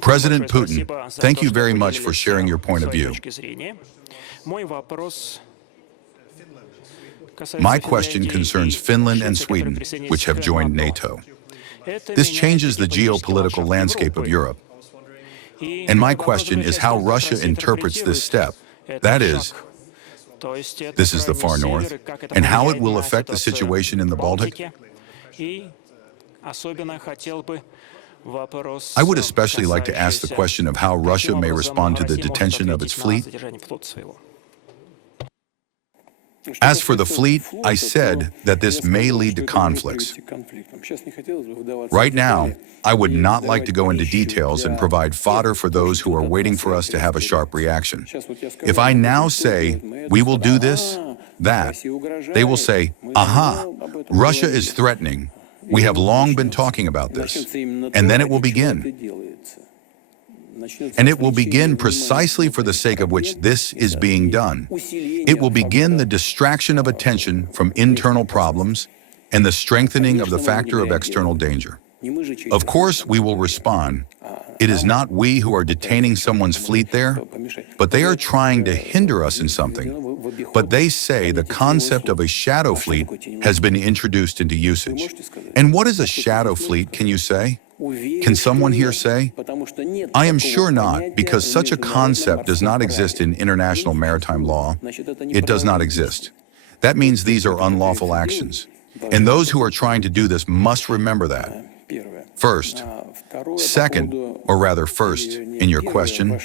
President Putin, thank you very much for sharing your point of view. My question concerns Finland and Sweden, which have joined NATO. This changes the geopolitical landscape of Europe. And my question is how Russia interprets this step. That is, this is the far north, and how it will affect the situation in the Baltic. I would especially like to ask the question of how Russia may respond to the detention of its fleet. As for the fleet, I said that this may lead to conflicts. Right now, I would not like to go into details and provide fodder for those who are waiting for us to have a sharp reaction. If I now say, we will do this, that, they will say, aha, Russia is threatening. We have long been talking about this. And then it will begin. And it will begin precisely for the sake of which this is being done. It will begin the distraction of attention from internal problems and the strengthening of the factor of external danger. Of course, we will respond. It is not we who are detaining someone's fleet there, but they are trying to hinder us in something. But they say the concept of a shadow fleet has been introduced into usage. And what is a shadow fleet, can you say? Can someone here say? I am sure not, because such a concept does not exist in international maritime law. It does not exist. That means these are unlawful actions. And those who are trying to do this must remember that. First. Second, or rather first, in your question,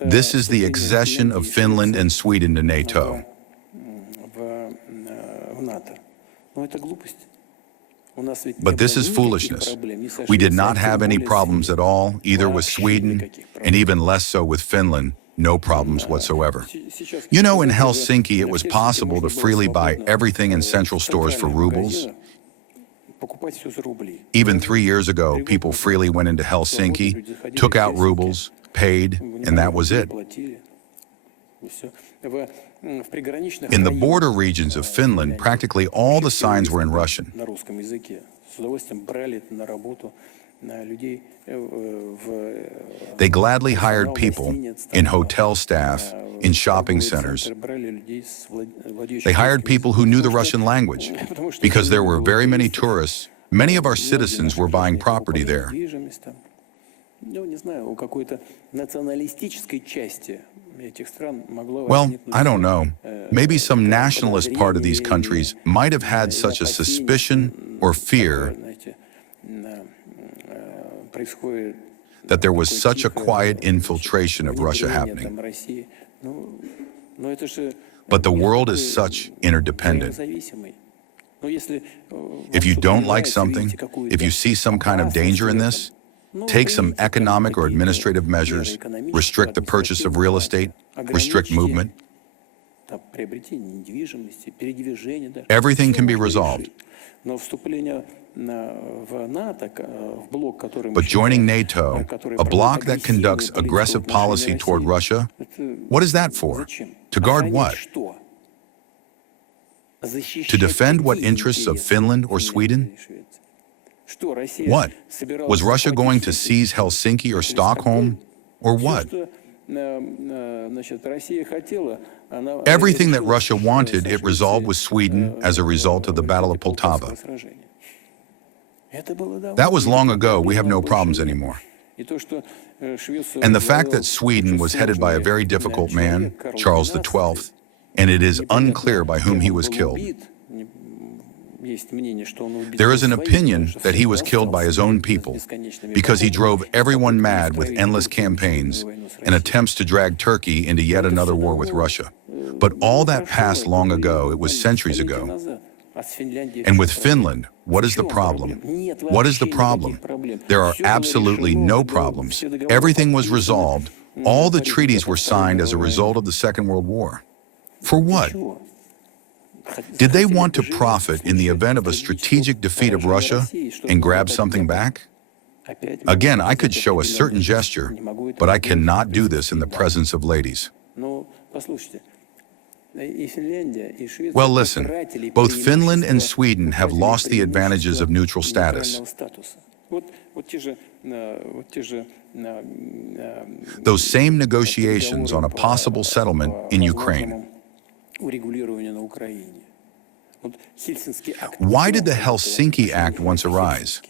this is the accession of Finland and Sweden to NATO. But this is foolishness. We did not have any problems at all, either with Sweden, and even less so with Finland, no problems whatsoever. You know, in Helsinki, it was possible to freely buy everything in central stores for rubles. Even 3 years ago, people freely went into Helsinki, took out rubles, paid, and that was it. In the border regions of Finland, practically all the signs were in Russian. They gladly hired people in hotel staff, in shopping centers. They hired people who knew the Russian language, because there were very many tourists. Many of our citizens were buying property there. Well, I don't know. Maybe some nationalist part of these countries might have had such a suspicion or fear that there was such a quiet infiltration of Russia happening. But the world is such interdependent. If you don't like something, if you see some kind of danger in this, take some economic or administrative measures, restrict the purchase of real estate, restrict movement. Everything can be resolved. But joining NATO, a bloc that conducts aggressive policy toward Russia, what is that for? To guard what? To defend what interests of Finland or Sweden? What? Was Russia going to seize Helsinki or Stockholm, or what? Everything that Russia wanted, it resolved with Sweden as a result of the Battle of Poltava. That was long ago. We have no problems anymore. And the fact that Sweden was headed by a very difficult man, Charles XII, and it is unclear by whom he was killed. There is an opinion that he was killed by his own people because he drove everyone mad with endless campaigns and attempts to drag Turkey into yet another war with Russia. But all that passed long ago. It was centuries ago. And with Finland, what is the problem? What is the problem? There are absolutely no problems. Everything was resolved. All the treaties were signed as a result of the Second World War. For what? Did they want to profit in the event of a strategic defeat of Russia and grab something back? Again, I could show a certain gesture, but I cannot do this in the presence of ladies. Well, listen, both Finland and Sweden have lost the advantages of neutral status. Those same negotiations on a possible settlement in Ukraine. Why did the Helsinki Act once arise?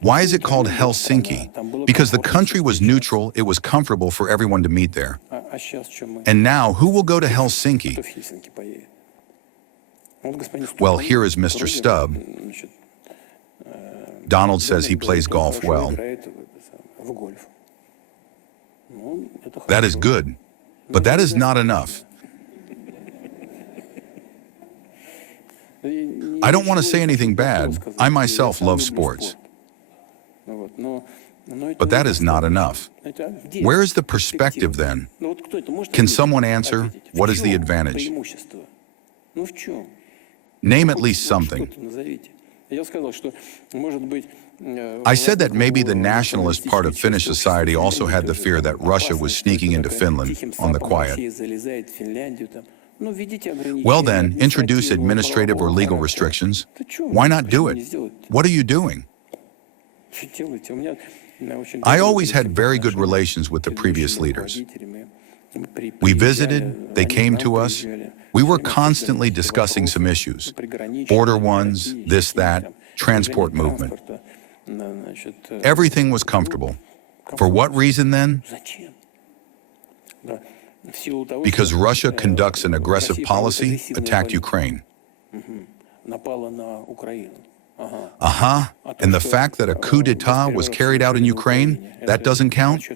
Why is it called Helsinki? Because the country was neutral, it was comfortable for everyone to meet there. And now, who will go to Helsinki? Well, here is Mr. Stubb. Donald says he plays golf well. That is good, but that is not enough. I don't want to say anything bad. I myself love sports. But that is not enough. Where is the perspective then? Can someone answer, what is the advantage? Name at least something. I said that maybe the nationalist part of Finnish society also had the fear that Russia was sneaking into Finland on the quiet. Well then, introduce administrative or legal restrictions. Why not do it? What are you doing? I always had very good relations with the previous leaders. We visited, they came to us. We were constantly discussing some issues. Border ones, this, that, transport movement. Everything was comfortable. For what reason then? Because Russia conducts an aggressive policy, attacked Ukraine. And the fact that a coup d'etat was carried out in Ukraine, that doesn't count?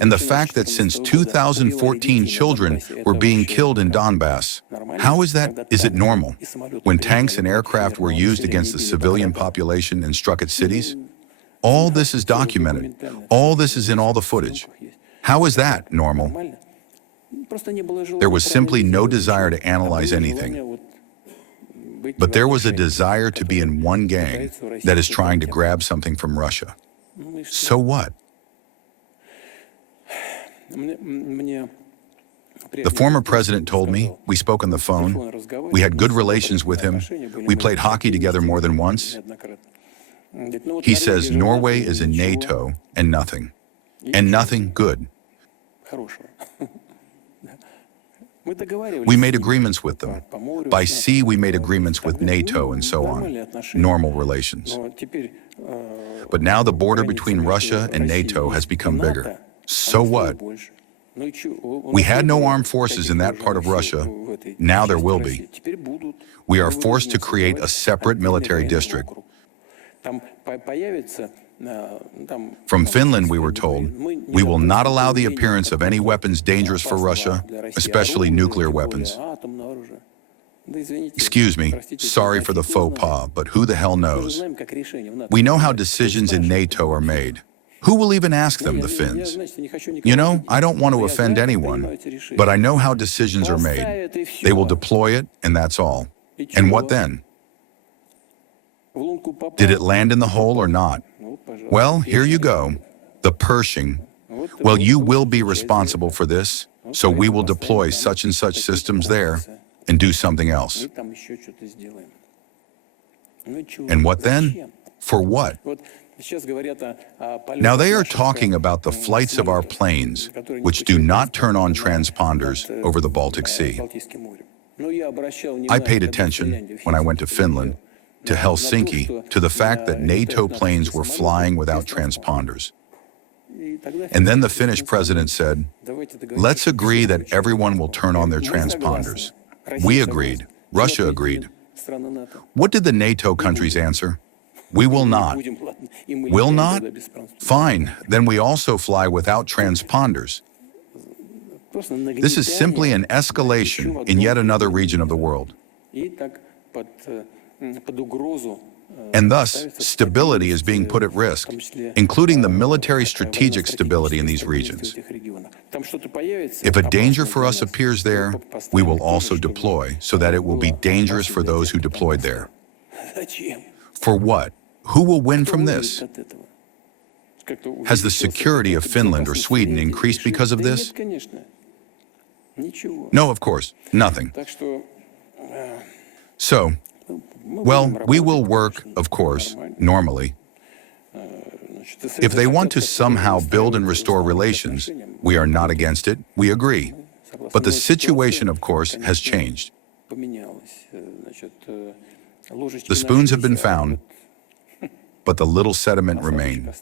And the fact that since 2014 children were being killed in Donbass, how is that? Is it normal? When tanks and aircraft were used against the civilian population and struck at cities? All this is documented. All this is in all the footage. How is that normal? There was simply no desire to analyze anything. But there was a desire to be in one gang that is trying to grab something from Russia. So what? The former president told me, we spoke on the phone, we had good relations with him, we played hockey together more than once. He says Norway is in NATO and nothing good. We made agreements with them. By sea, we made agreements with NATO and so on. Normal relations. But now the border between Russia and NATO has become bigger. So what? We had no armed forces in that part of Russia. Now there will be. We are forced to create a separate military district. From Finland, we were told, we will not allow the appearance of any weapons dangerous for Russia, especially nuclear weapons. Excuse me, sorry for the faux pas, but who the hell knows? We know how decisions in NATO are made. Who will even ask them, the Finns? You know, I don't want to offend anyone, but I know how decisions are made. They will deploy it, and that's all. And what then? Did it land in the hole or not? Well, here you go. The Pershing. Well, you will be responsible for this, so we will deploy such and such systems there and do something else. And what then? For what? Now they are talking about the flights of our planes, which do not turn on transponders over the Baltic Sea. I paid attention, when I went to Finland, to Helsinki, to the fact that NATO planes were flying without transponders. And then the Finnish president said, let's agree that everyone will turn on their transponders. We agreed. Russia agreed. What did the NATO countries answer? We will not. Will not? Fine, then we also fly without transponders. This is simply an escalation in yet another region of the world. And thus, stability is being put at risk, including the military strategic stability in these regions. If a danger for us appears there, we will also deploy so that it will be dangerous for those who deployed there. For what? Who will win from this? Has the security of Finland or Sweden increased because of this? No, of course, nothing. So, well, we will work, of course, normally, If they want to somehow build and restore relations, we are not against it, we agree. But the situation, of course, has changed. The spoons have been found, but the little sediment remain.